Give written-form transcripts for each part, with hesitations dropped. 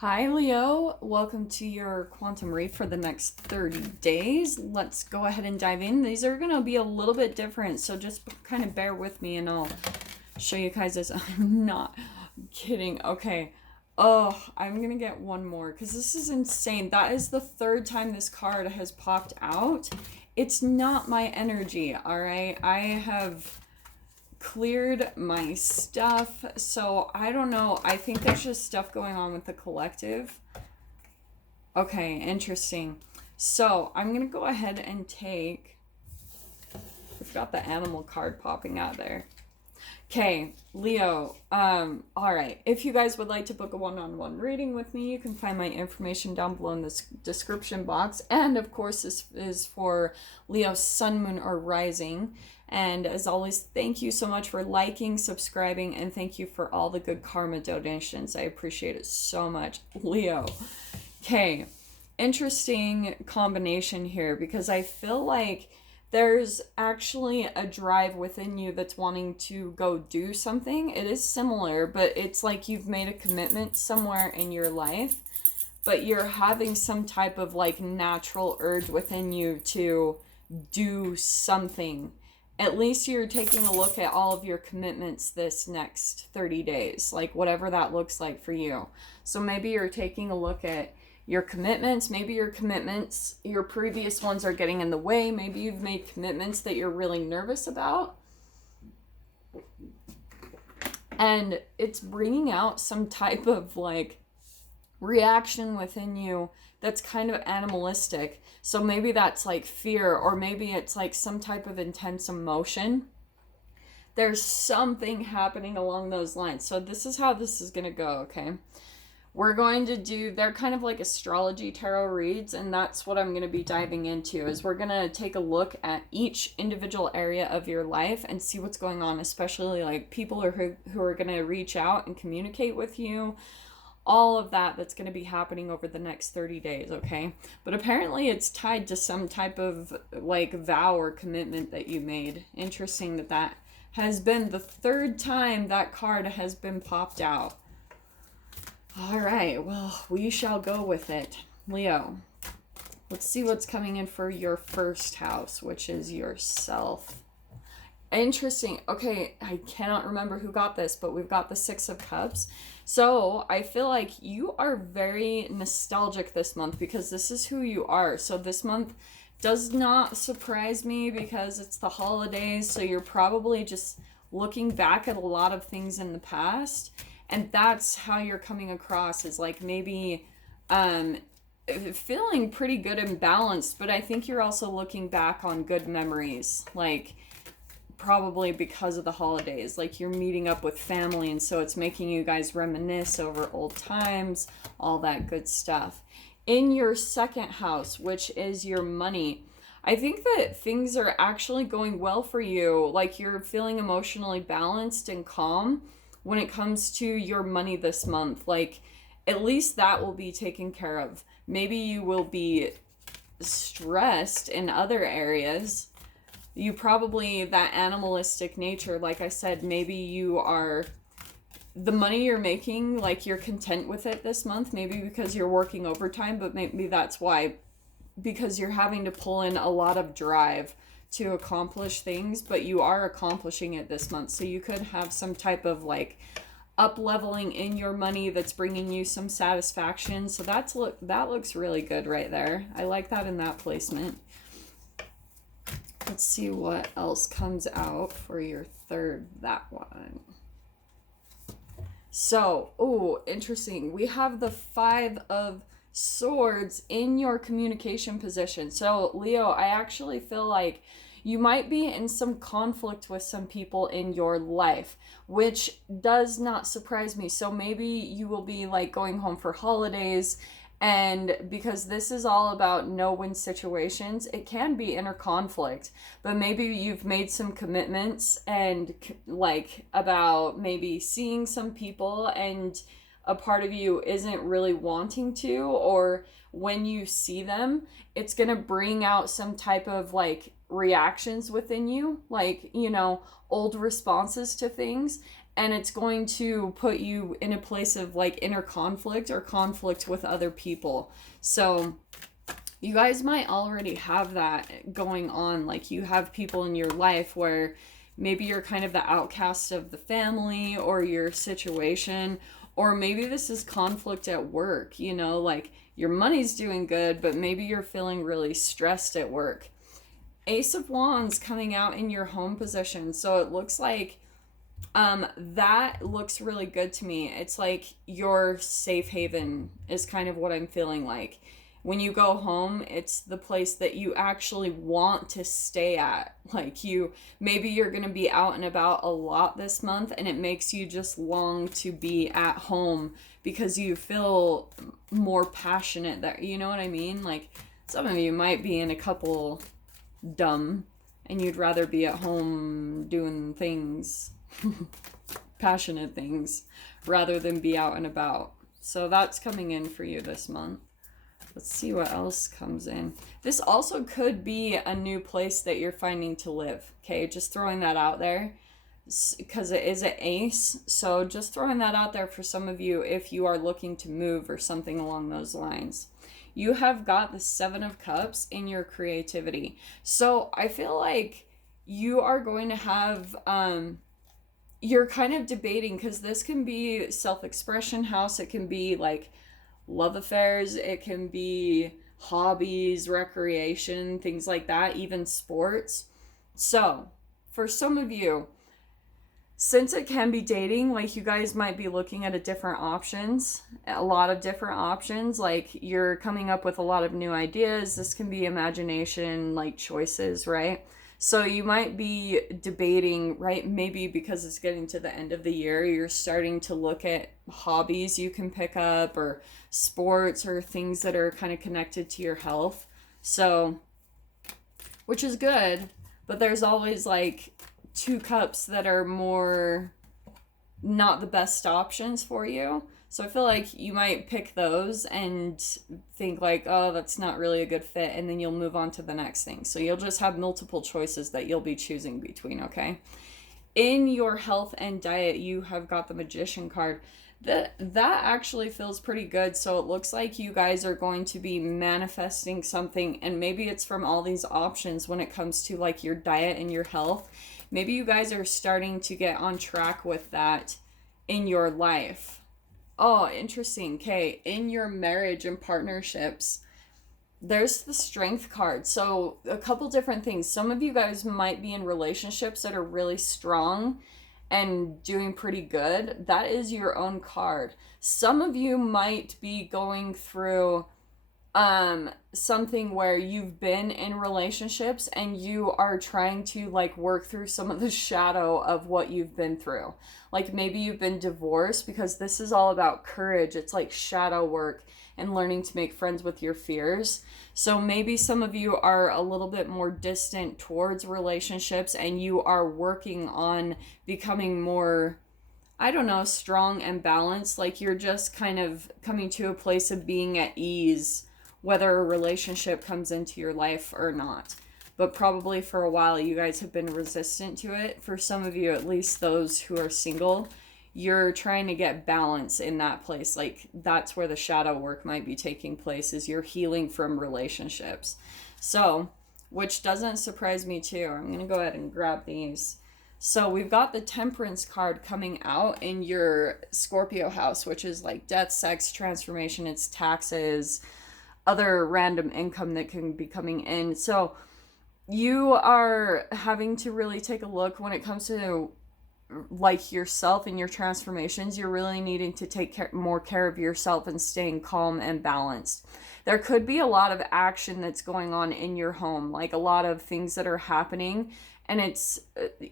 Hi Leo, welcome to your quantum read for the next 30 days. Let's go ahead and dive in. These are going to be a little bit different, so just kind of bear with me and I'll show you guys this. I'm not kidding. Okay. Oh, I'm going to get one more because this is insane. That is the third time this card has popped out. It's not my energy, all right? I have cleared my stuff, so I don't know. I think there's just stuff going on with the collective. Okay, interesting. So I'm gonna go ahead and take, we've got the animal card popping out there. Okay, Leo, all right, if you guys would like to book a one-on-one reading with me, you can find my information down below in the description box. And of course, this is for Leo, sun, moon, or rising. And as always, thank you so much for liking, subscribing, and thank you for all the good karma donations. I appreciate it so much. Leo. Okay, interesting combination here because I feel like there's actually a drive within you that's wanting to go do something. It is similar, but it's like you've made a commitment somewhere in your life, but you're having some type of like natural urge within you to do something. At least you're taking a look at all of your commitments this next 30 days, like whatever that looks like for you. So maybe you're taking a look at your commitments. Maybe your commitments, your previous ones are getting in the way. Maybe you've made commitments that you're really nervous about. And it's bringing out some type of like reaction within you that's kind of animalistic. So maybe that's like fear, or maybe it's like some type of intense emotion. There's something happening along those lines. So this is how this is going to go, okay? We're going to do, they're kind of like astrology tarot reads, and that's what I'm going to be diving into, is we're going to take a look at each individual area of your life and see what's going on, especially like people who are going to reach out and communicate with you. All of that's going to be happening over the next 30 days, okay? But apparently it's tied to some type of like vow or commitment that you made. Interesting that has been the third time that card has been popped out. All right, well, we shall go with it. Leo, let's see what's coming in for your first house, which is yourself. Interesting. Okay, I cannot remember who got this, but we've got the Six of Cups. So I feel like you are very nostalgic this month because this is who you are. So this month does not surprise me because it's the holidays. So you're probably just looking back at a lot of things in the past. And that's how you're coming across, is like maybe feeling pretty good and balanced. But I think you're also looking back on good memories, like probably because of the holidays, like you're meeting up with family, and so it's making you guys reminisce over old times, all that good stuff. In your second house, which is your money, I think that things are actually going well for you. Like you're feeling emotionally balanced and calm when it comes to your money this month. Like at least that will be taken care of. Maybe you will be stressed in other areas. You probably, that animalistic nature, like I said, maybe you are, the money you're making, like you're content with it this month, maybe because you're working overtime, but maybe that's why, because you're having to pull in a lot of drive to accomplish things, but you are accomplishing it this month. So you could have some type of like up-leveling in your money that's bringing you some satisfaction. So that looks really good right there. I like that in that placement. Let's see what else comes out for your third, that one. So, oh, interesting. We have the Five of Swords in your communication position. So, Leo, I actually feel like you might be in some conflict with some people in your life, which does not surprise me. So maybe you will be like going home for holidays, and because this is all about no-win situations, it can be inner conflict. But maybe you've made some commitments and like about maybe seeing some people, and a part of you isn't really wanting to, or when you see them, it's going to bring out some type of like reactions within you, like, you know, old responses to things. and it's going to put you in a place of like inner conflict or conflict with other people. So you guys might already have that going on. Like you have people in your life where maybe you're kind of the outcast of the family or your situation, or maybe this is conflict at work, you know, like your money's doing good, but maybe you're feeling really stressed at work. Ace of Wands coming out in your home position. So it looks like that looks really good to me. It's like your safe haven is kind of what I'm feeling like. When you go home, it's the place that you actually want to stay at. Like maybe you're going to be out and about a lot this month, and it makes you just long to be at home because you feel more passionate that, you know what I mean? Like some of you might be in a couple dumb and you'd rather be at home doing things, passionate things, rather than be out and about. So that's coming in for you this month. Let's see what else comes in. This also could be a new place that you're finding to live. Okay, just throwing that out there because it is an ace. So just throwing that out there for some of you if you are looking to move or something along those lines. You have got the Seven of Cups in your creativity. So I feel like you are going to have, you're kind of debating, because this can be self-expression house. It can be like love affairs, it can be hobbies, recreation, things like that, even sports. So for some of you, since it can be dating, like you guys might be looking at a lot of different options, like you're coming up with a lot of new ideas. This can be imagination, like choices, right? So you might be debating, right? Maybe because it's getting to the end of the year, you're starting to look at hobbies you can pick up, or sports, or things that are kind of connected to your health. So, which is good, but there's always like two cups that are more not the best options for you. So I feel like you might pick those and think like, oh, that's not really a good fit, and then you'll move on to the next thing. So you'll just have multiple choices that you'll be choosing between, okay? In your health and diet, you have got the Magician card. That actually feels pretty good. So it looks like you guys are going to be manifesting something, and maybe it's from all these options when it comes to like your diet and your health. Maybe you guys are starting to get on track with that in your life. Oh, interesting. Okay, in your marriage and partnerships, there's the Strength card. So a couple different things. Some of you guys might be in relationships that are really strong and doing pretty good. That is your own card. Some of you might be going through something where you've been in relationships and you are trying to like work through some of the shadow of what you've been through. Like maybe you've been divorced, because this is all about courage. It's like shadow work and learning to make friends with your fears. So maybe some of you are a little bit more distant towards relationships, and you are working on becoming more, I don't know, strong and balanced. Like you're just kind of coming to a place of being at ease, whether a relationship comes into your life or not. But probably for a while you guys have been resistant to it. For some of you, at least those who are single, you're trying to get balance in that place. Like that's where the shadow work might be taking place, is you're healing from relationships. So, which doesn't surprise me too. I'm going to go ahead and grab these. So we've got the Temperance card coming out in your Scorpio house, which is like death, sex, transformation, it's taxes, other random income that can be coming in. So you are having to really take a look when it comes to like yourself and your transformations. You're really needing to take more care of yourself and staying calm and balanced. There could be a lot of action that's going on in your home, like a lot of things that are happening, and it's,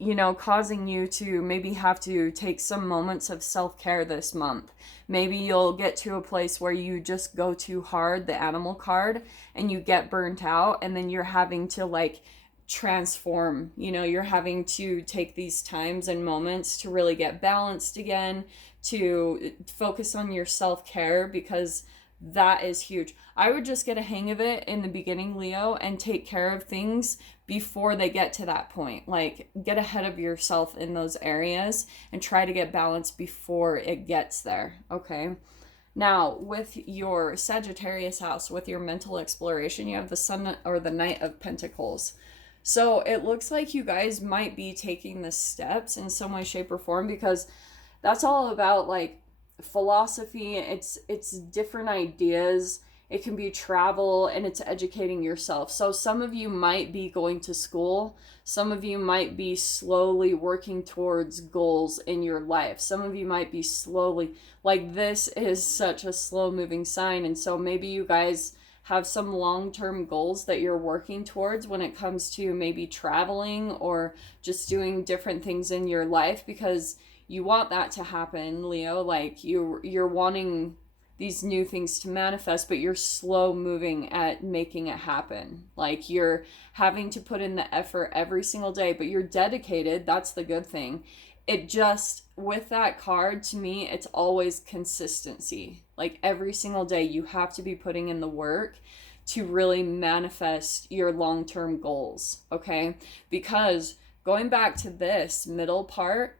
you know, causing you to maybe have to take some moments of self-care this month. Maybe you'll get to a place where you just go too hard, the Animal card, and you get burnt out, and then you're having to like transform. You know, you're having to take these times and moments to really get balanced again, to focus on your self-care, because that is huge. I would just get a hang of it in the beginning, Leo, and take care of things before they get to that point. Like, get ahead of yourself in those areas and try to get balance before it gets there, okay? Now, with your Sagittarius house, with your mental exploration, you have the Sun or the Knight of Pentacles. So it looks like you guys might be taking the steps in some way, shape, or form, because that's all about like philosophy. It's different ideas. It can be travel, and it's educating yourself. So some of you might be going to school. Some of you might be slowly working towards goals in your life. Some of you might be slowly, like, this is such a slow moving sign. And so maybe you guys have some long-term goals that you're working towards when it comes to maybe traveling or just doing different things in your life, because you want that to happen, Leo. Like, you're wanting these new things to manifest, but you're slow moving at making it happen. Like, you're having to put in the effort every single day, but you're dedicated. That's the good thing. It just, with that card, to me, it's always consistency. Like, every single day you have to be putting in the work to really manifest your long-term goals, okay? Because going back to this middle part,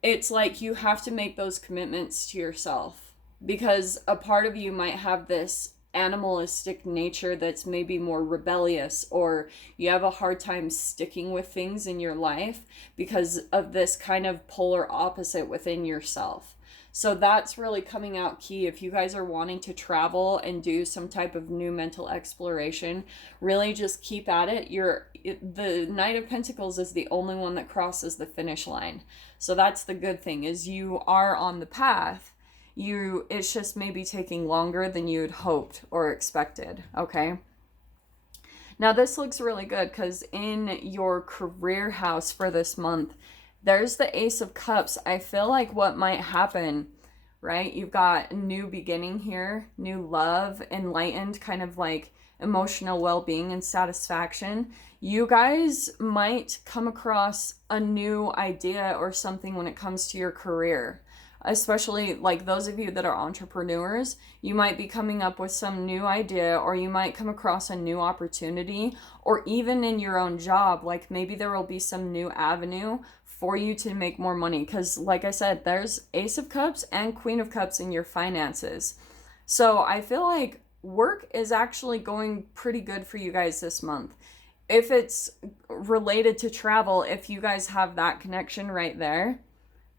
it's like you have to make those commitments to yourself, because a part of you might have this animalistic nature that's maybe more rebellious, or you have a hard time sticking with things in your life because of this kind of polar opposite within yourself. So that's really coming out key. If you guys are wanting to travel and do some type of new mental exploration, really just keep at it. The Knight of Pentacles is the only one that crosses the finish line. So that's the good thing, is you are on the path. It's just maybe taking longer than you'd hoped or expected, okay? Now this looks really good, because in your career house for this month, there's the Ace of Cups. I feel like what might happen, right? You've got new beginning here, new love, enlightened, kind of like emotional well-being and satisfaction. You guys might come across a new idea or something when it comes to your career. Especially like those of you that are entrepreneurs, you might be coming up with some new idea, or you might come across a new opportunity, or even in your own job, like maybe there will be some new avenue for you to make more money. Because like I said, there's Ace of Cups and Queen of Cups in your finances. So I feel like work is actually going pretty good for you guys this month. If it's related to travel, if you guys have that connection right there,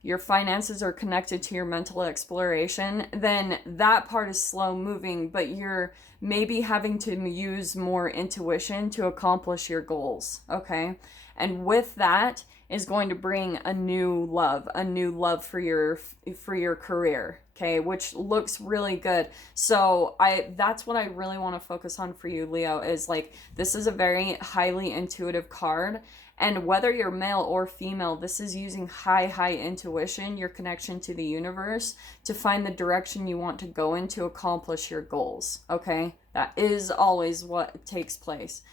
your finances are connected to your mental exploration, then that part is slow moving, but you're maybe having to use more intuition to accomplish your goals, okay? And with that is going to bring a new love for your career, okay? Which looks really good. So that's what I really want to focus on for you, Leo, is like, this is a very highly intuitive card. And whether you're male or female, this is using high intuition, your connection to the universe, to find the direction you want to go in to accomplish your goals, okay? That is always what takes place.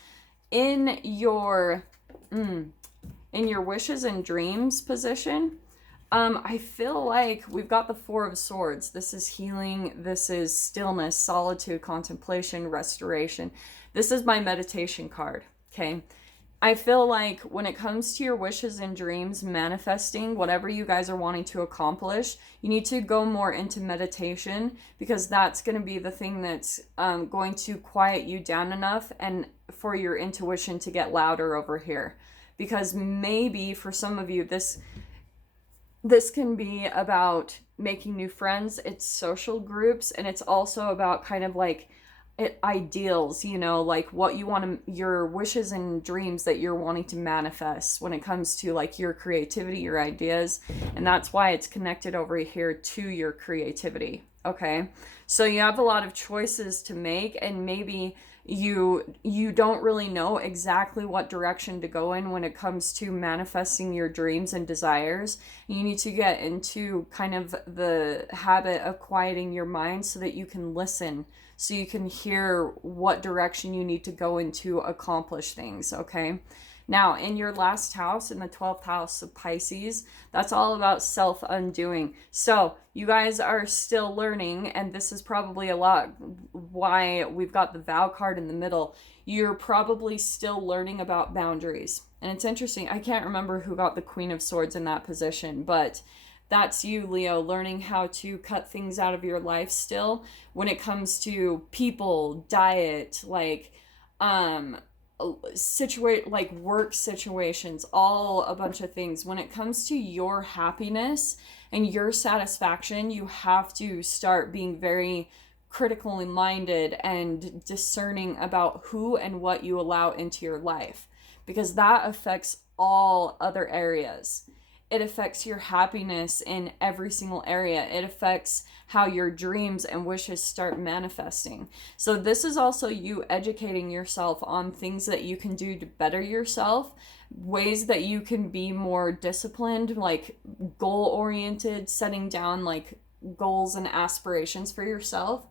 In your wishes and dreams position, I feel like we've got the Four of Swords. This is healing. This is stillness, solitude, contemplation, restoration. This is my meditation card, okay? I feel like when it comes to your wishes and dreams, manifesting whatever you guys are wanting to accomplish, you need to go more into meditation, because that's going to be the thing that's going to quiet you down enough and for your intuition to get louder over here. Because maybe for some of you, this can be about making new friends. It's social groups, and it's also about kind of like ideals, you know, like what you want to, your wishes and dreams that you're wanting to manifest when it comes to like your creativity, your ideas. And that's why it's connected over here to your creativity, okay? So you have a lot of choices to make, and maybe you don't really know exactly what direction to go in when it comes to manifesting your dreams and desires. You need to get into kind of the habit of quieting your mind so that you can listen, so you can hear what direction you need to go in to accomplish things, okay? Now, in your last house, in the 12th house of Pisces, that's all about self-undoing. So you guys are still learning, and this is probably a lot why we've got the vow card in the middle. You're probably still learning about boundaries. And it's interesting, I can't remember who got the Queen of Swords in that position, but that's you, Leo, learning how to cut things out of your life still when it comes to people, diet, like like work situations, all a bunch of things. When it comes to your happiness and your satisfaction, you have to start being very critically minded and discerning about who and what you allow into your life, because that affects all other areas. It affects your happiness in every single area. It affects how your dreams and wishes start manifesting. So this is also you educating yourself on things that you can do to better yourself, ways that you can be more disciplined, like goal-oriented, setting down like goals and aspirations for yourself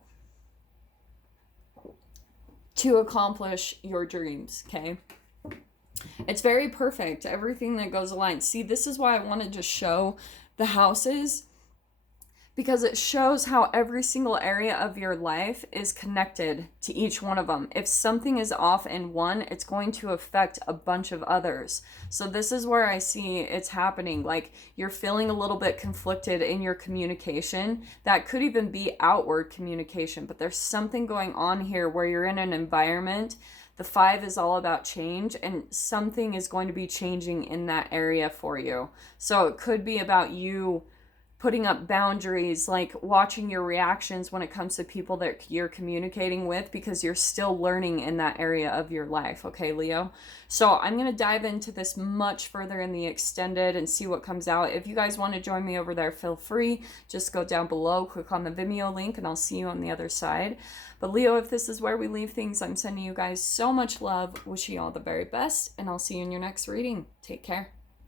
to accomplish your dreams, okay? It's very perfect. Everything that goes aligned. See, this is why I wanted to show the houses, because it shows how every single area of your life is connected to each one of them. If something is off in one, it's going to affect a bunch of others. So this is where I see it's happening. Like you're feeling a little bit conflicted in your communication. That could even be outward communication, but there's something going on here where you're in an environment. The 5 is all about change, and something is going to be changing in that area for you. So it could be about you putting up boundaries, like watching your reactions when it comes to people that you're communicating with, because you're still learning in that area of your life. Okay, Leo? So I'm going to dive into this much further in the extended and see what comes out. If you guys want to join me over there, feel free. Just go down below, click on the Vimeo link, and I'll see you on the other side. But Leo, if this is where we leave things, I'm sending you guys so much love, wishing you all the very best, and I'll see you in your next reading. Take care.